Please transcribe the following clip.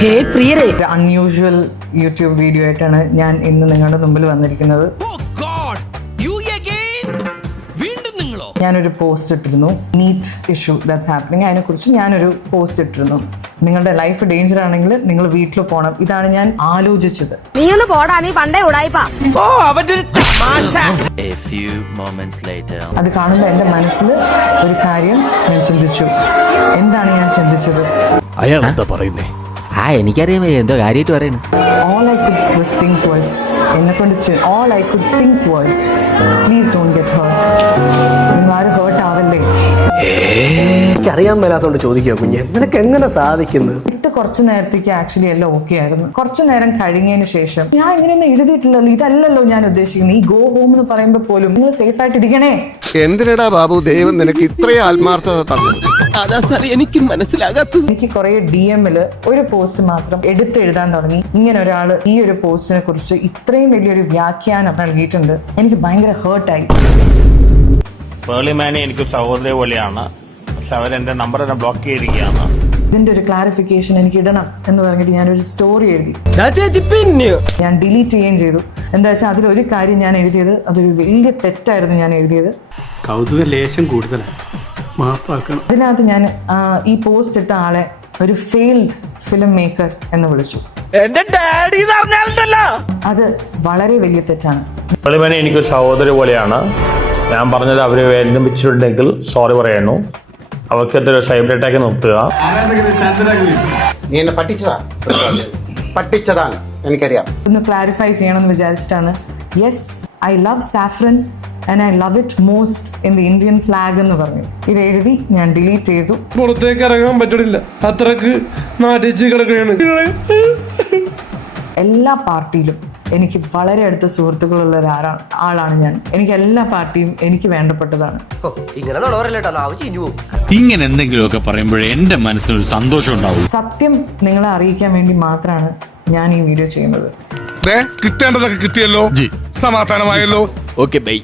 ഹേ പ്രിയരെ, unusual YouTube video ആയിട്ടാണ് ഞാൻ ഇന്ന് നിങ്ങളുടെ മുമ്പിൽ വന്നിരിക്കുന്നത്. ഞാനൊരു പോസ്റ്റ് ഇട്ടിരുന്നു, നീറ്റ് ഇഷ്യൂ ദാറ്റ്സ് ഹാപ്പനിങ്. അതിനെക്കുറിച്ച് ഞാനൊരു പോസ്റ്റ് ഇട്ടിരുന്നു. നിങ്ങളുടെ ലൈഫ് ഡേഞ്ചർ ആണെങ്കിൽ നിങ്ങൾ വീട്ടിൽ പോകണം. ഇതാണ് ഞാൻ ആലോചിച്ചത്. നീ ഒന്ന് പോടാ, നീ പണ്ടേ ഉടായിപ്പാ. അത് കാണുമ്പോൾ എൻ്റെ മനസ്സിൽ ഒരു കാര്യം ഞാൻ ചിന്തിച്ചു. എന്താണ് ഞാൻ ചിന്തിച്ചത്? അയാൾ എന്താ പറയുന്നേ? എനിക്കറിയാം എന്തോ കാര്യമായിട്ട് പറയുന്നു. All I could think was, all I could think was, please don't get hurt. നിങ്ങൾ ആരും ഹേർട്ട് ആവല്ലേ. എനിക്കറിയാൻ മേലാത്തോണ്ട് ചോദിക്കുക കുഞ്ഞെ, നിനക്ക് എങ്ങനെ സാധിക്കുന്നു? കുറച്ചു നേരത്തേക്ക് ആക്ച്വലി എല്ലാം ഓക്കെ ആയിരുന്നു. കുറച്ചു നേരം കഴിഞ്ഞതിന് ശേഷം ഞാൻ ഇങ്ങനെയൊന്നും എഴുതിയിട്ടില്ലല്ലോ, ഇതല്ലല്ലോ ഞാൻ ഉദ്ദേശിക്കുന്നത്. ഈ ഗോ ഹോം എന്ന് പറയുമ്പോൾ പോലും നിങ്ങൾ സേഫ് ആയിട്ട് ഇരിക്കണേ. എന്തിനടാ ബാബു ദൈവം നിനക്ക് ഇത്രയും ആത്മാർത്ഥത തന്നത്? അതാ സാർ എനിക്ക് മനസ്സിലാകാത്തത്. എനിക്ക് കുറെ DM-ൽ ഒരു പോസ്റ്റ് മാത്രം എടുത്തെഴുതാൻ തുടങ്ങി. ഇങ്ങനെ ഒരാൾ ഈ ഒരു പോസ്റ്റിനെ കുറിച്ച് ഇത്രയും വലിയൊരു വ്യാഖ്യാനം നൽകിയിട്ടുണ്ട്. എനിക്ക് ഭയങ്കര ഹേർട്ടായി. പേളിമാനെ എനിക്ക് സഹോദരി പോലെയാണ്, പക്ഷെ അവരെന്റെ നമ്പർ എന്നെ ബ്ലോക്ക് ചെയ്തിരിക്കുകയാണ്. ഇതിന്റെ ഒരു ക്ലാരിഫിക്കേഷൻ എനിക്ക് ഇടണം എന്ന് പറഞ്ഞിട്ട് ഞാനൊരു സ്റ്റോറി എഴുതി. ഞാൻ ഡിലീറ്റ് ചെയ്യുകയും ചെയ്തു. എന്താ വെച്ചാൽ അതിലൊരു കാര്യം ഞാൻ എഴുതിയത് അതൊരു വലിയ തെറ്റായിരുന്നു. ഞാൻ എഴുതിയത് കൗതുക ലേശം കൂടുതലാണ്, മാപ്പാക്കണം. അതിനകത്ത് ഞാൻ ഈ പോസ്റ്റ് ഇട്ട ആളെ ഒരു ഫെയിൽഡ് ഫിലിം മേക്കർ എന്ന് വിളിച്ചു. അത് വളരെ വലിയ തെറ്റാണ്. പേളിമാനെ എനിക്കൊരു സഹോദരി പോലെയാണ്. ഞാൻ പറഞ്ഞത് അവരെ വേദനിപ്പിച്ചിട്ടുണ്ടെങ്കിൽ സോറി പറയുന്നു. അവർക്കതൊരു സൈബർ അറ്റാക്ക് നിർത്തുക. നീ എന്നെ പറ്റിച്ചതാണ് എനിക്കറിയാം. ഒന്ന് ക്ലാരിഫൈ ചെയ്യണമെന്ന് വിചാരിച്ചിട്ടാണ്. Yes, I love saffron and I love it most in the Indian flag എന്ന് പറഞ്ഞു. ഇത് എഴുതി ഞാൻ ഡിലീറ്റ് ചെയ്തു. പുറത്തേക്ക് ഇറങ്ങാൻ പറ്റില്ല, അത്രക്ക് നാട്ടിച്ച് കിടക്കുകയാണ്. എല്ലാ പാർട്ടിയിലും എനിക്ക് വളരെ അടുത്ത സുഹൃത്തുക്കളുള്ള ആളാണ് ഞാൻ. എനിക്ക് എല്ലാ പാർട്ടിയും എനിക്ക് വേണ്ടപ്പെട്ടതാണ്. ഇങ്ങനെ എന്തെങ്കിലുമൊക്കെ പറയുമ്പോഴേ എന്റെ മനസ്സിനൊരു സന്തോഷം ഉണ്ടാവും. സത്യം നിങ്ങളെ അറിയിക്കാൻ വേണ്ടി മാത്രമാണ് ഞാൻ ഈ വീഡിയോ ചെയ്യുന്നത്. കിട്ടേണ്ടതൊക്കെ കിട്ടിയല്ലോ, സമാധാനമായല്ലോ. Okay by.